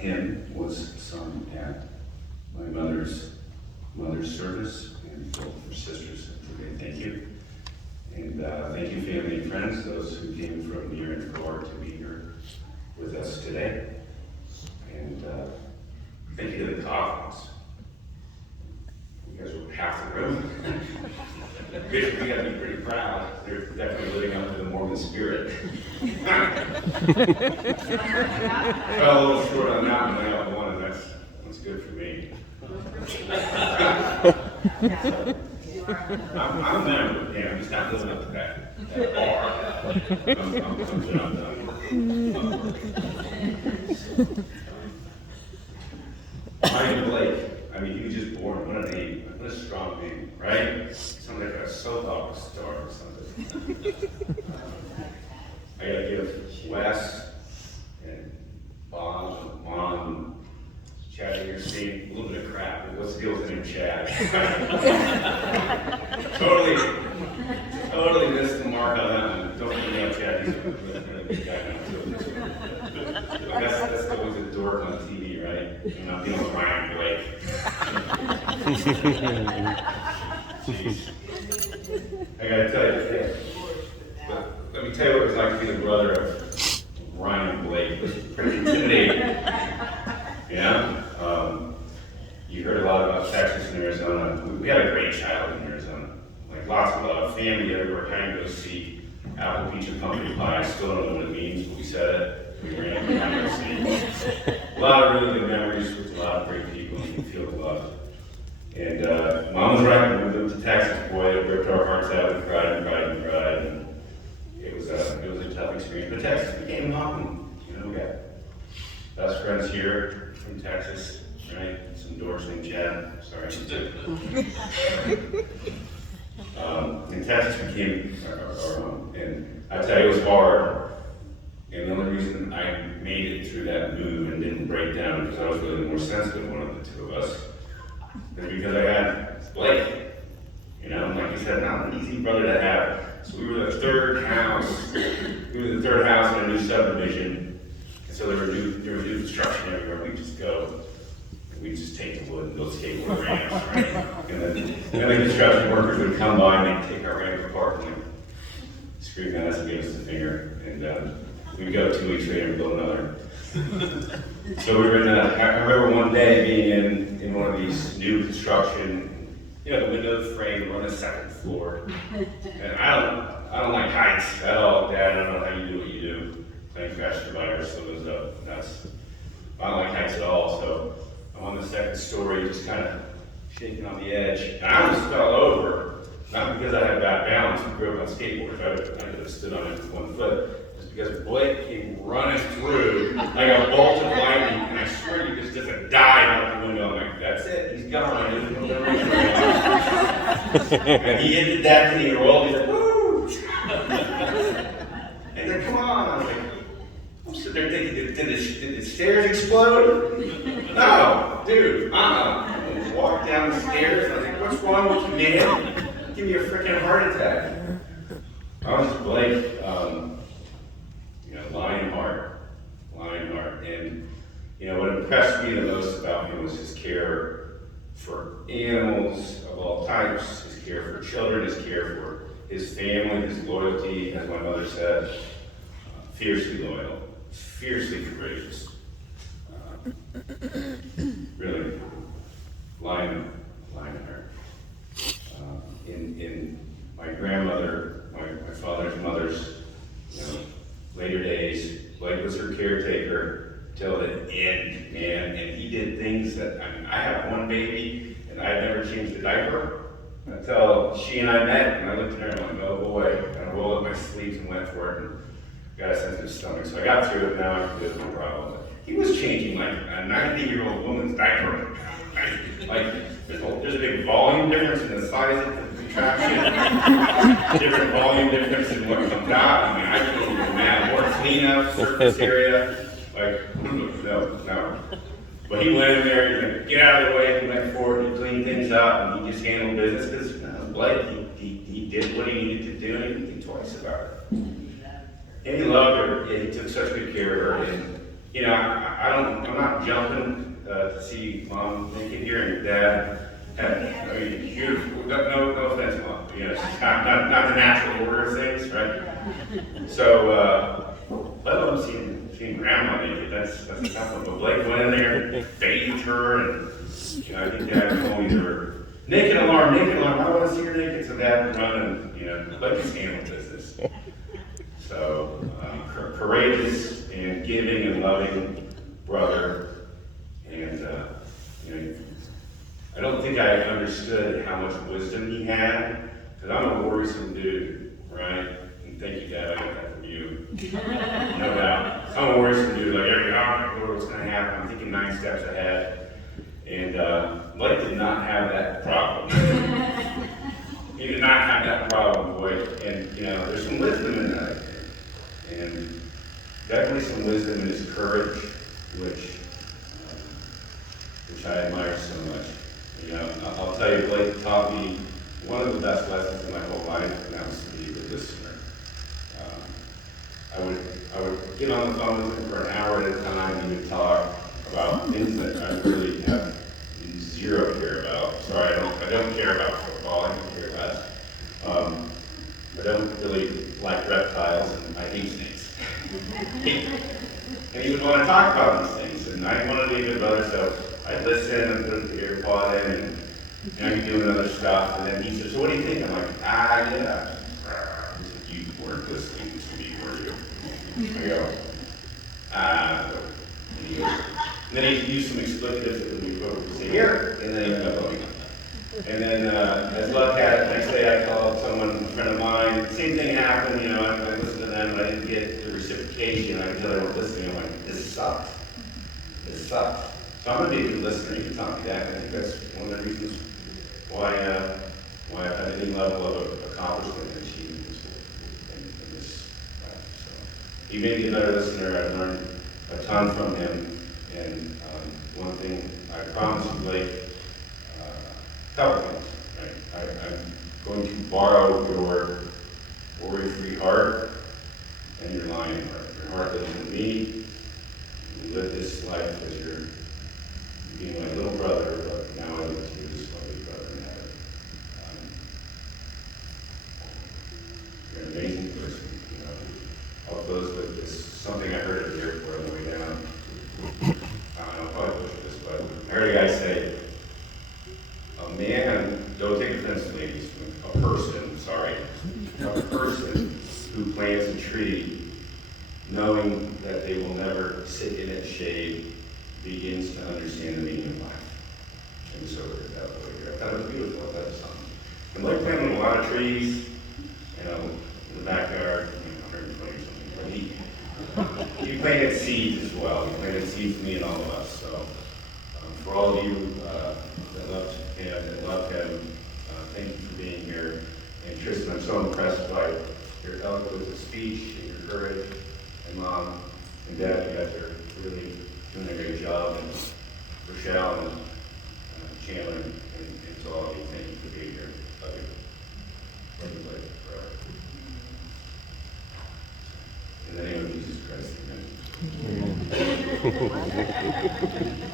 hymn was sung at my mother's service, and both her sisters today. Thank you. And thank you, family and friends, those who came from near and far to be here with us today. And thank you to the Coffins. You guys were half the room. Bishop, we gotta be pretty proud. They're definitely living up to the Mormon spirit. Fell a little short on that one. I got one, and that's good for me. I'm a member, yeah, I'm just not living up to that bar. I'm done. Ryan Blake, I mean, he was just born. What a name, what a strong name, right? Somebody like a soap opera star or something. I gotta give Wes and Bob, Mom, Chad here, Steve, a little bit of crap, but what's the deal with the name Chad? totally missed the mark on that one. Don't forget about Chad, he's a really good guy now too. That's always a dork on TV, right? You're not dealing with Ryan Blake. Jeez. I gotta tell you, let me tell you what it was like to be the brother of Ryan Blake. It was pretty intimidating. Yeah? You heard a lot about Texas and Arizona. We had a great childhood in Arizona. Like lots of love, family everywhere, kind of go see apple, peach, and pumpkin pie. I still don't know what it means, but we said it. We ran behind go see. A lot of really good memories with a lot of great people, and you can feel the love. And Mom was right when we moved to Texas, boy, it ripped our hearts out. We cried and cried and cried. And it was a tough experience. But Texas became home. You know, we got best friends here from Texas, right? Some dorks named Chad. Sorry. And Texas became our home. And I tell you, it was hard. And the only reason I made it through that move and didn't break down because I was really more sensitive, one of the two of us, is because I had Blake. You know, like you said, not an easy brother to have. So we were the third house. We were the third house in a new subdivision. And so there was new construction everywhere. We'd just go, and we'd just take the wood and build skateboard ramps, right? And then the construction workers would come by and they'd take our ramp apart and scream at us and give us the finger. And we'd go 2 weeks later and build another. So we were in I remember one day being in one of these new construction, you know, the window frame, we're on the second floor. And I don't like heights at all, Dad. I don't know how you do what you do. Playing Crash Survivor, so it was nuts. I don't like heights at all, so I'm on the second story, just kind of shaking on the edge. And I almost fell over, not because I had bad balance. We grew up on skateboards. I could have stood on it with 1 foot. Because Blake came running through like a bolt of lightning, and I swear he just a dive out the window. I'm like, that's it, he's gone. And he hit the deck and he rolled, he's like, woo! And like, come on. I was like, I'm sitting there thinking, did the stairs explode? No, dude, I walked down the stairs, and I was like, what's wrong with you, man? Give me a freaking heart attack. I was just Blake. Lion heart. And, you know, what impressed me the most about him was his care for animals of all types, his care for children, his care for his family, his loyalty, as my mother said, fiercely loyal, fiercely courageous. Really, lion heart. In my grandmother, my father's mother's, you know, later days, Blake was her caretaker till the end, man. And he did things that, I mean, I have one baby, and I had never changed a diaper until she and I met, and I looked at her and I went, oh boy, and I rolled up my sleeves and went for it, and got a sensitive stomach. So I got through it, now I can do it, no problem. But he was changing like a 90-year-old woman's diaper. Like, there's a big volume difference in the size of the contraption, different volume difference in what comes out. I mean, I can't even imagine. More cleanup, surface area. Like, no. But he went in there, he like, get out of the way, he went forward, he cleaned things up, and he just handled business, because Blake, he did what he needed to do, and he didn't think twice about it. And he loved her, and he took such good care of her, and I'm not jumping to see mom naked here and dad. I mean, beautiful. No offense, mom. It's just not the natural order of things, right? So, let alone seeing grandma naked. That's a tough one. But Blake went in there, bathed her, and I think dad told me they were naked alarm, naked alarm. I don't want to see her naked, so dad would run and let us handle business. So, courageous and giving and loving brother. And, I don't think I understood how much wisdom he had, because I'm a worrisome dude, right? And thank you, Dad, I got that from you. No doubt. I'm a worrisome dude, like, every hour, what's going to happen? I'm thinking 9 steps ahead. And Blake did not have that problem. He did not have that problem, boy. And, there's some wisdom in that. And definitely some wisdom in his courage, which I admire so much. I'll tell you, Blake taught me one of the best lessons in my whole life, and that was to be a good listener. I would get on the phone with him for an hour at a time, and he would talk about things that I really have zero care about. Sorry, I don't care about football, I can care less. I don't really like reptiles, and I hate snakes. And he would want to talk about these things, and I didn't want to be a good brother, so I'd listen and put the earpod in, and I'd be doing other stuff, and then he said, "So what do you think?" I'm like, yeah. He said, "You weren't listening to me, were you?" I go, and he goes, and then he'd use some explicitives that would be appropriate to say here, and then he'd go, and then as luck had it, next day I called someone, a friend of mine, same thing happened, I listened to them, but I didn't get the reciprocation, I could tell they weren't listening, I'm like, this sucked. So I'm going to be a good listener, you can tell me that, and I think that's one of the reasons why I've had any level of accomplishment and achievement in this life. So he made me a better listener, I've learned a ton from him, and one thing I promise you, Blake, a couple things, right? I'm going to borrow your worry-free heart and your lion heart. Your heart lives in me. You live this life as you're being my little brother, but now I live to you as my big brother in heaven. You're an amazing person. I'll close with this, something I heard at the airport on the way down. I'll probably push this, but I heard a guy say, a man, don't take offense to ladies, a person who plants a tree knowing that they will never sit in its shade begins to understand the meaning of life. And so that way, I thought it was beautiful. I thought it was something. And like planting a lot of trees, in the backyard, 120 or something, but he planted seeds as well. He planted seeds for me and all of us. So for all of you that love him, thank you for being here. And Tristan, I'm so impressed by your eloquence of speech and your courage. And Mom and Dad, you guys are really doing a great job. And Rochelle and Chandler and to all of you, thank you for being here. Love you. Love you, Blake, forever. In the name of Jesus Christ, amen.